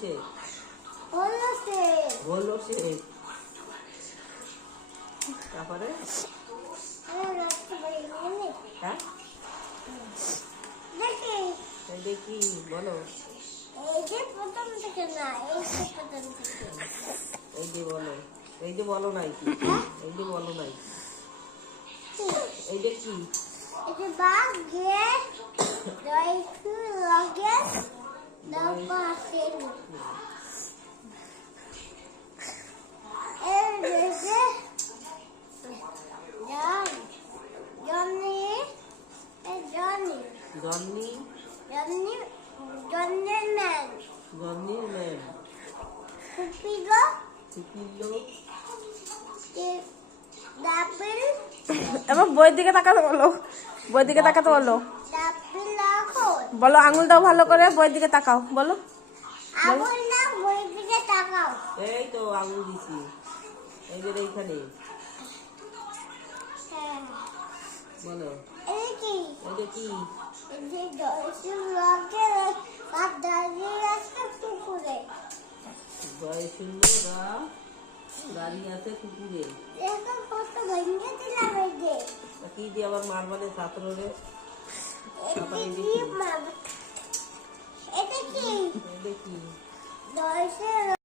শেখ? হলো সে শেখ। তারপরে হ্যাঁ এই দেখি বলো। এই যে প্রথম থেকে না, এই যে প্রথম থেকে। এই যে বলো, এই যে বলো নাই কি, এই যে বলো নাই এই যে কি? এই যে বাঘে দইছু লগে দাও পাশে এই যে Johnny Johnny Johnny Johnny Johnny man জন্নির ম্যান কুপিলো চিকিলো ডাবল এবার বইয়ের দিকে তাকাতে বলো, বইয়ের দিকে তাকাতে বলো, ডাবল লাখো বলো আঙুল দাও ভালো করে, বইয়ের দিকে তাকাও বলো। আঙুল না বই দিকে তাকাও। এই তো আঙুল দিছি, এই যে এইখানে হ্যাঁ বলো। এই কি এই যে কি? এই যে দইছু লগে আর দাঁড়িয়ে আছে পুকুরে। জয়শূন্যরা দাঁড়িয়ে আছে কুকুরে। দেখো কত ভেঙে দিলাম এই যে। তা কি দিয়ে আবার মারবানে ছাত্ররে? এটা কি এটা কি এই যে কি? দইছে